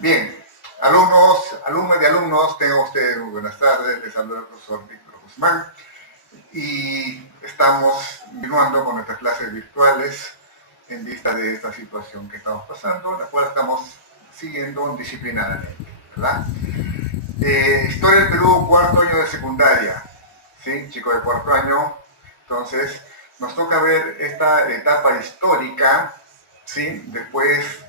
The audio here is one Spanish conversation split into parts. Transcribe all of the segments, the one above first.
Bien, alumnos y alumnos, tengan ustedes muy buenas tardes. Les saluda el profesor Víctor Guzmán y estamos continuando con nuestras clases virtuales en vista de esta situación que estamos pasando, la cual estamos siguiendo disciplinadamente, ¿verdad? Historia del Perú, cuarto año de secundaria, ¿sí? Chicos de cuarto año. Entonces, nos toca ver esta etapa histórica, ¿sí? Después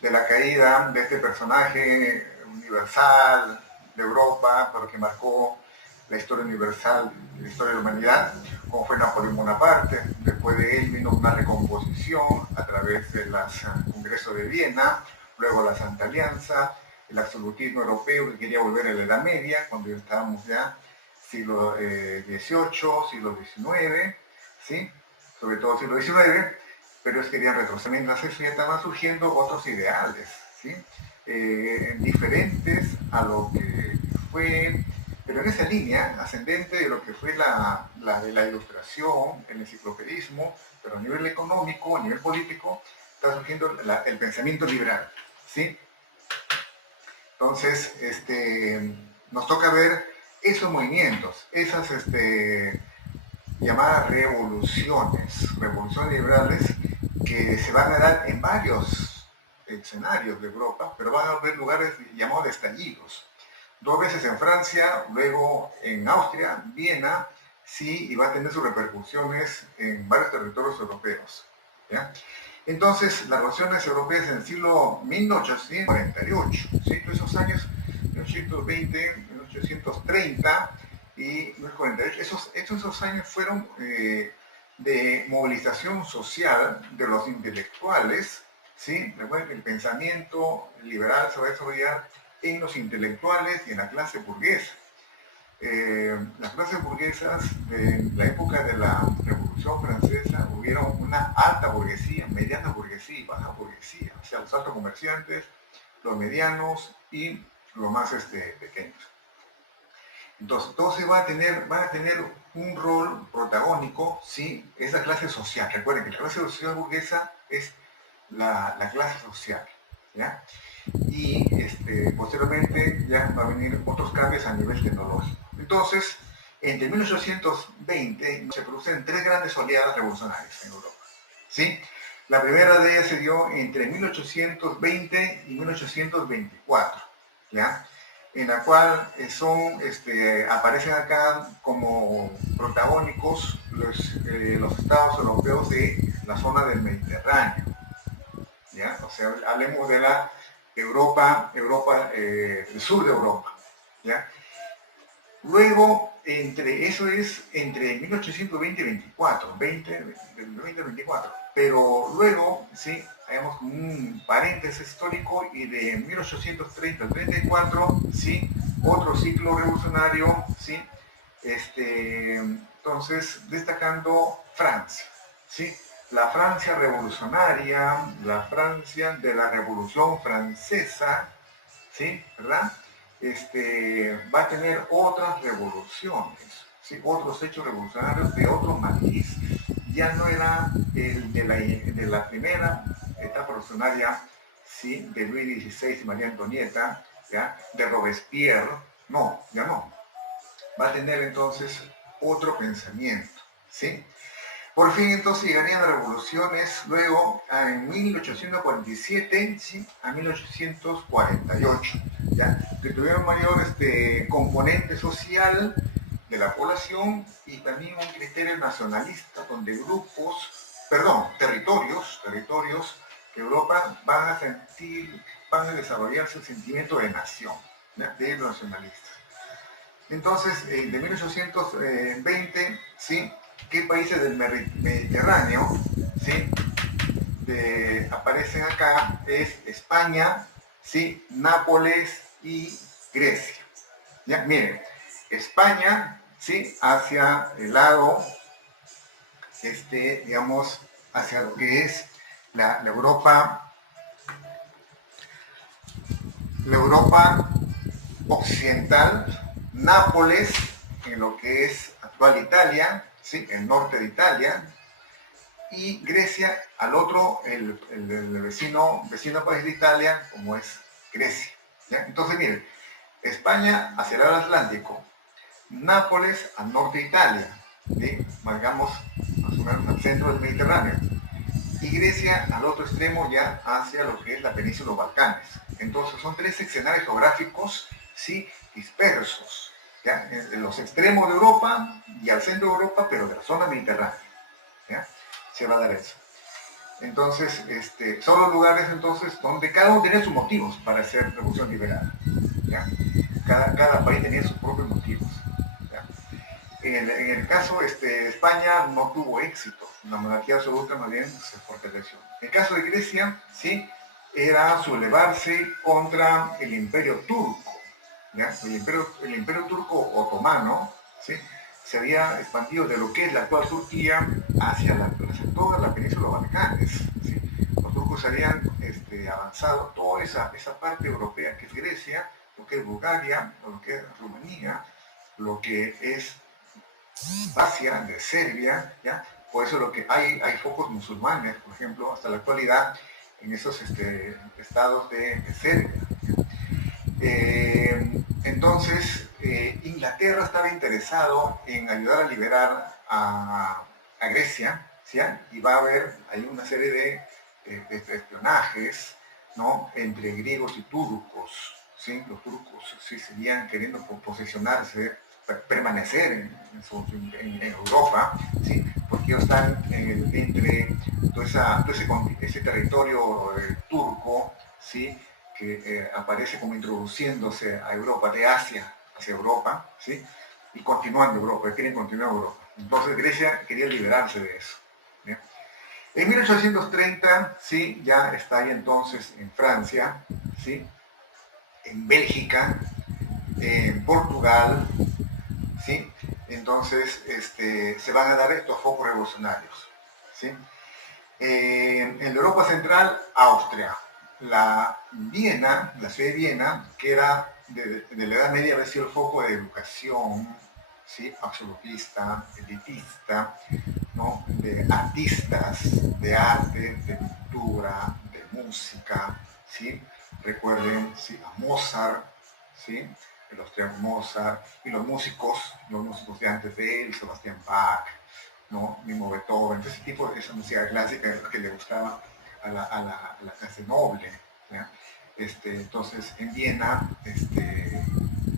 de la caída de este personaje universal de Europa, pero que marcó la historia universal, la historia de la humanidad, como fue Napoleón Bonaparte. Después de él vino una recomposición a través del Congreso de Viena, luego la Santa Alianza, el absolutismo europeo que quería volver a la Edad Media, cuando estábamos ya siglo XVIII, siglo XIX, ¿sí? Sobre todo siglo XIX, pero ellos querían retroceder. Mientras eso ya estaban surgiendo otros ideales, ¿sí? Diferentes a lo que fue, pero en esa línea ascendente de lo que fue la ilustración, el enciclopedismo, pero a nivel económico, a nivel político, está surgiendo el pensamiento liberal, ¿sí? Entonces, nos toca ver esos movimientos, esas llamadas revoluciones liberales que se van a dar en varios escenarios de Europa, pero van a haber lugares llamados de estallidos. 2 veces en Francia, luego en Austria, Viena, sí, y va a tener sus repercusiones en varios territorios europeos, ¿ya? Entonces, las revoluciones europeas en el siglo 1848, ¿sí? Todos esos años, 1820, 1830 y 1848, esos años fueron de movilización social de los intelectuales, ¿sí? Recuerden que el pensamiento liberal se va a desarrollar en los intelectuales y en la clase burguesa. Las clases burguesas en la época de la Revolución Francesa hubieron una alta burguesía, mediana burguesía y baja burguesía, o sea, los altos comerciantes, los medianos y los más pequeños. Entonces, todos van a tener un rol protagónico, ¿sí? Esa clase social. Recuerden que la clase social burguesa es la clase social, ¿ya? Y posteriormente ya va a venir otros cambios a nivel tecnológico. Entonces, entre 1820 se producen 3 grandes oleadas revolucionarias en Europa, ¿sí? La primera de ellas se dio entre 1820 y 1824, ¿ya? En la cual aparecen acá como protagónicos los estados europeos de la zona del Mediterráneo, ¿ya? O sea, hablemos de la Europa, el sur de Europa, ¿ya? Luego, entre 1820 y 24, 20-24, pero luego, sí, hayamos un paréntesis histórico y de 1830 al 34, sí, otro ciclo revolucionario, sí, entonces destacando Francia, sí, la Francia revolucionaria, la Francia de la Revolución Francesa, ¿sí? ¿Verdad? Va a tener otras revoluciones, ¿sí? Otros hechos revolucionarios de otro matiz. Ya no era el de la primera etapa revolucionaria, ¿sí? De Luis XVI y María Antonieta, ¿ya? De Robespierre, no, ya no. Va a tener entonces otro pensamiento, ¿sí? Por fin entonces llegarían las revoluciones luego en 1847, ¿sí? A 1848, ¿ya? Que tuvieron mayor componente social de la población y también un criterio nacionalista donde territorios que Europa van a desarrollarse el sentimiento de nación, ¿ya? De los nacionalistas. Entonces, de 1820, ¿sí? ¿Qué países del Mediterráneo, ¿sí? Aparecen acá? Es España, ¿sí? Nápoles y Grecia. ¿Ya? Miren, España, ¿sí? Hacia el lado, digamos, hacia lo que es la Europa occidental, Nápoles, en lo que es actual Italia, ¿sí? El norte de Italia, y Grecia al otro, el vecino país de Italia, como es Grecia, ¿ya? Entonces, miren, España hacia el lado Atlántico, Nápoles al norte de Italia, ¿sí? Marcamos más o menos al centro del Mediterráneo, y Grecia al otro extremo ya hacia lo que es la península de los Balcanes. Entonces son tres escenarios geográficos, ¿sí? Dispersos, ¿ya? En los extremos de Europa y al centro de Europa, pero de la zona mediterránea, ¿ya? Se va a dar eso. Entonces, son los lugares entonces donde cada uno tiene sus motivos para hacer revolución liberal, ¿ya? Cada país tenía sus propios motivos, ¿ya? En el caso de España no tuvo éxito, la monarquía absoluta más bien se fortaleció. En el caso de Grecia, sí, era sublevarse contra el imperio turco, ¿ya? El imperio turco otomano, ¿sí? Se había expandido de lo que es la actual Turquía hacia toda la península de los Balcanes, ¿sí? Los turcos habían avanzado toda esa parte europea que es Grecia, lo que es Bulgaria, lo que es Rumanía, lo que es Asia, de Serbia, ¿ya? Por eso lo que hay focos musulmanes, por ejemplo, hasta la actualidad en esos estados de Serbia. Entonces, Inglaterra estaba interesado en ayudar a liberar a Grecia, ¿sí? Y va a haber ahí una serie de espionajes, ¿no? Entre griegos y turcos, ¿sí? Los turcos sí seguían queriendo posesionarse, permanecer en Europa, ¿sí? Porque ellos están entre todo ese territorio turco, ¿sí? Que aparece como introduciéndose a Europa, de Asia hacia Europa, ¿sí? Y continuando Europa, quieren continuar Europa. Entonces Grecia quería liberarse de eso, ¿ya? En 1830, ¿sí? Ya está ahí entonces en Francia, ¿sí? En Bélgica, en Portugal, ¿sí? Entonces se van a dar estos focos revolucionarios, ¿sí? En Europa Central, Austria. La ciudad de Viena, que era de la Edad Media, había sido el foco de educación, ¿sí? Absolutista, elitista, ¿no? De artistas, de arte, de pintura, de música, ¿sí? Recuerden, ¿sí? A Mozart, ¿sí? El austriaco Mozart, y los músicos de antes de él, Sebastián Bach, ¿no? Mismo Beethoven, ese tipo de esa música clásica que le gustaba a la clase noble, ¿ya? Entonces, en Viena,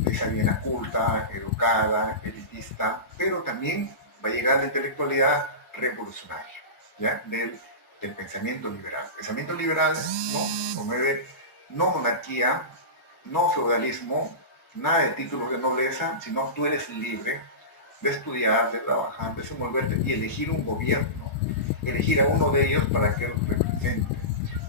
esa Viena culta, educada, elitista, pero también va a llegar la intelectualidad revolucionaria, ¿ya? Del pensamiento liberal. El pensamiento liberal, ¿no? Promueve no monarquía, no feudalismo, nada de títulos de nobleza, sino tú eres libre de estudiar, de trabajar, de desenvolverte y elegir un gobierno, elegir a uno de ellos para que los represente,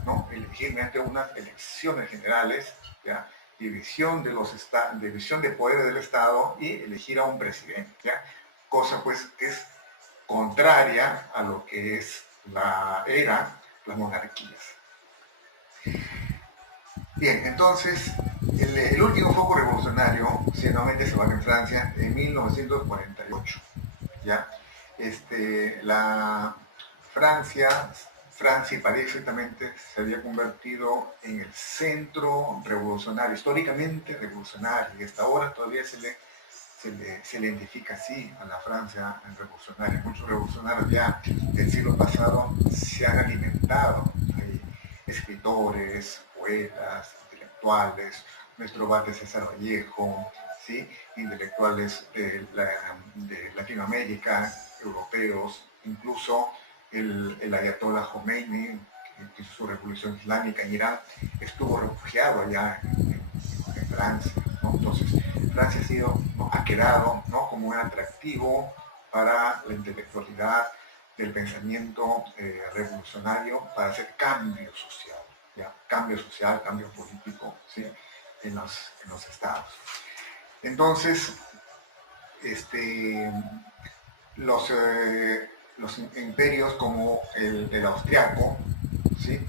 ¿no? Elegir mediante unas elecciones generales, ¿ya? División de poderes del Estado y elegir a un presidente, ¿ya? Cosa pues que es contraria a lo que es las monarquías. Bien, entonces, el último foco revolucionario, nuevamente se va en Francia, en 1948, ¿ya? La Francia y París exactamente se había convertido en el centro revolucionario, históricamente revolucionario, y hasta ahora todavía se le identifica así a la Francia revolucionaria. Muchos revolucionarios ya del siglo pasado se han alimentado. Hay escritores, poetas, intelectuales, nuestro Bate César Vallejo, ¿sí? Intelectuales de Latinoamérica, europeos, incluso el ayatollah Khomeini, que hizo su revolución islámica en Irán, estuvo refugiado allá en Francia, ¿no? Entonces, Francia ha quedado, ¿no? Como un atractivo para la intelectualidad del pensamiento revolucionario para hacer cambio social, ¿ya? Cambio social, cambio político, ¿sí? en los estados. Entonces, los imperios como el austriaco, ¿sí?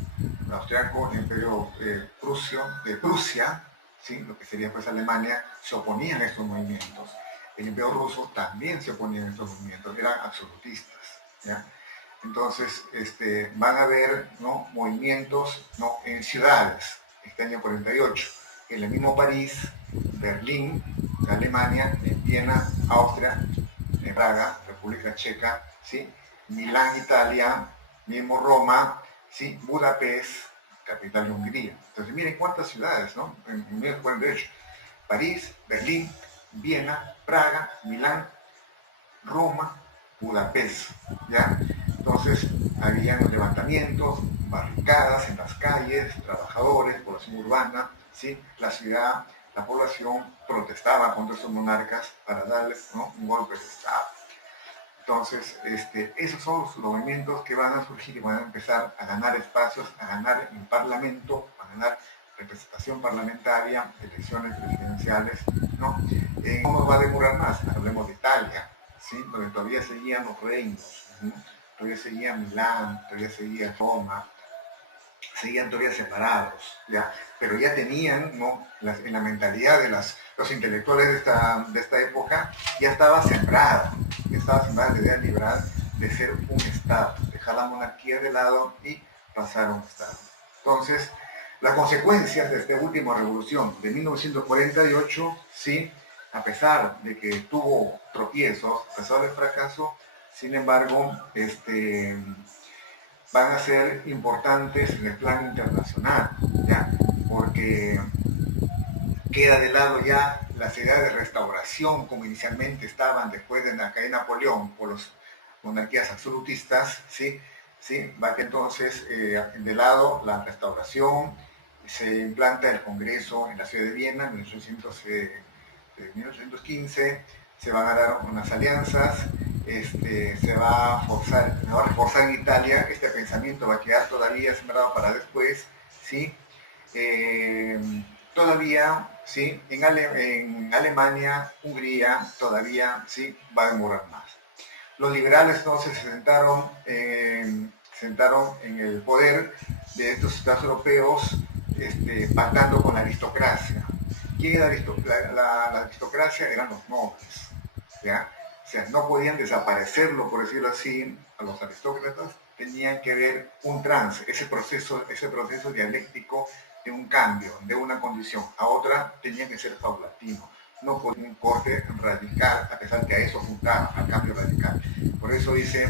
El austriaco, el imperio de Prusia, ¿sí? Lo que sería pues Alemania, se oponían a estos movimientos. El imperio ruso también se oponía a estos movimientos, eran absolutistas, ¿ya? Entonces, van a haber, ¿no? Movimientos, ¿no? En ciudades, este año 48, en el mismo París, Berlín, Alemania, en Viena, Austria, en Praga, República Checa, ¿sí? Milán, Italia, mismo Roma, ¿sí? Budapest, capital de Hungría. Entonces miren cuántas ciudades, ¿no? En 1948. París, Berlín, Viena, Praga, Milán, Roma, Budapest, ¿ya? Entonces, habían levantamientos, barricadas en las calles, trabajadores, población urbana, ¿sí? La ciudad, la población protestaba contra estos monarcas para darles, ¿no?, un golpe de Estado. Entonces, esos son los movimientos que van a surgir y van a empezar a ganar espacios, a ganar en el Parlamento, a ganar representación parlamentaria, elecciones presidenciales, ¿no? No nos va a demorar más, hablemos de Italia, ¿sí? Donde todavía seguían los reinos, ¿sí? Todavía seguía Milán, todavía seguía Roma, seguían todavía separados, ¿ya? Pero ya tenían, ¿no?, en la mentalidad de los intelectuales de esta época, ya estaba sembrada la idea liberal de ser un Estado, dejar la monarquía de lado y pasar a un Estado. Entonces, las consecuencias de esta última revolución de 1948, sí, a pesar de que tuvo tropiezos, a pesar del fracaso, sin embargo, van a ser importantes en el plano internacional, ¿ya? Porque queda de lado ya las ideas de restauración como inicialmente estaban después de la caída de Napoleón por las monarquías absolutistas, ¿sí? ¿Sí? Va que entonces de lado la restauración, se implanta el Congreso en la ciudad de Viena en 1815, se van a dar unas alianzas, se va a reforzar en Italia, este pensamiento va a quedar todavía sembrado para después, ¿sí? Todavía, ¿sí?, en Alemania, Hungría, todavía, ¿sí?, va a demorar más. Los liberales entonces se sentaron en el poder de estos estados europeos, pactando con la aristocracia. ¿Quién era la aristocracia? Eran los nobles, ¿ya? O sea, no podían desaparecerlo, por decirlo así, a los aristócratas, tenían que ver un trance, ese proceso dialéctico de un cambio, de una condición a otra, tenía que ser paulatino. No por un corte radical, a pesar que a eso apuntaba, al cambio radical. Por eso dice,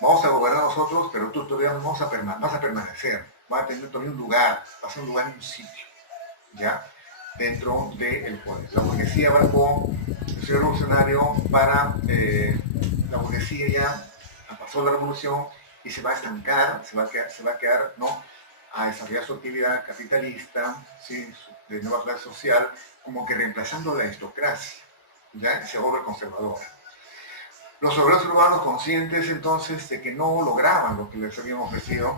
vamos a gobernar nosotros, pero tú todavía vas a permanecer, vas a tener todavía un lugar, vas a ser un lugar en un sitio, ¿ya?, dentro del poder. La burguesía abarcó el suelo revolucionario para la burguesía ya pasó la revolución y se va a estancar, se va a quedar, ¿no?, a desarrollar su actividad capitalista, ¿sí?, de nueva clase social, como que reemplazando la aristocracia, ¿ya?, y se vuelve conservadora. Los obreros urbanos, conscientes entonces de que no lograban lo que les habían ofrecido,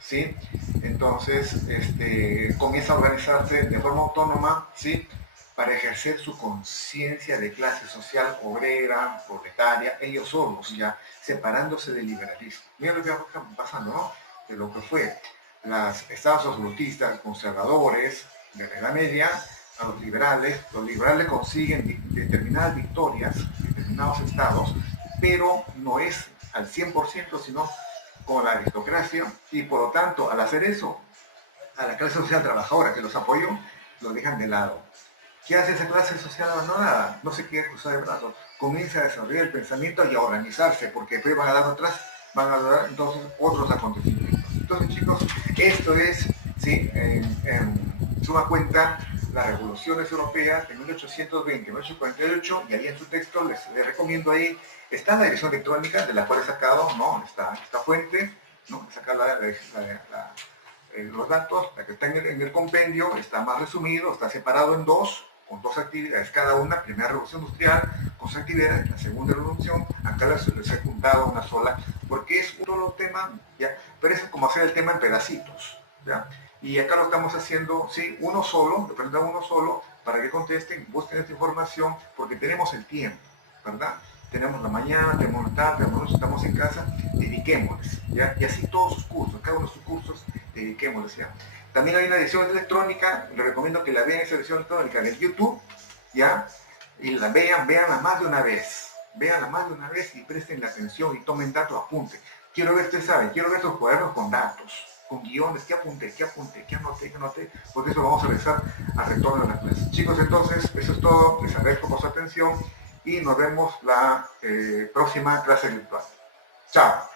¿sí?, entonces comienza a organizarse de forma autónoma, ¿sí?, para ejercer su conciencia de clase social obrera, proletaria, ellos solos ya, separándose del liberalismo. Mira lo que está pasando, ¿no?, de lo que fue los estados absolutistas, conservadores, de la Edad Media, a los liberales consiguen determinadas victorias, determinados estados, pero no es al 100%, sino con la aristocracia, y por lo tanto, al hacer eso, a la clase social trabajadora que los apoyó, lo dejan de lado. ¿Qué hace esa clase social abandonada? No se queda cruzada de brazos, comienza a desarrollar el pensamiento y a organizarse, porque después van a dar entonces otros acontecimientos. Entonces, chicos, esto es, ¿sí?, en suma cuenta, las revoluciones europeas de 1820, 1848, y ahí en su texto les recomiendo ahí, está la edición electrónica de la cual he sacado, ¿no?, esta fuente, ¿no?, sacar los datos, la que está en el compendio, está más resumido, está separado en dos, con dos actividades cada una: primera revolución industrial con sus actividades, la segunda revolución, acá les he juntado una sola, porque es un solo tema, ¿ya?, pero es como hacer el tema en pedacitos, ¿ya?, y acá lo estamos haciendo, sí, uno solo, representa uno solo, para que contesten, busquen esta información, porque tenemos el tiempo, ¿verdad? Tenemos la mañana, tenemos la tarde, tenemos la noche, estamos en casa, dediquémosles, ¿ya? Y así todos sus cursos, cada uno de sus cursos, dediquémosles, ¿ya? También hay una edición electrónica, les recomiendo que la vean, esa edición electrónica en YouTube, ¿ya? Y la veanla más de una vez, y presten la atención y tomen datos, apunten. Quiero ver, ustedes saben, quiero ver tus cuadernos con datos, con guiones, qué apunté, qué anoté, qué anoté, porque eso lo vamos a revisar al retorno de la clase. Chicos, entonces, eso es todo, les agradezco por su atención y nos vemos la próxima clase virtual. Chao.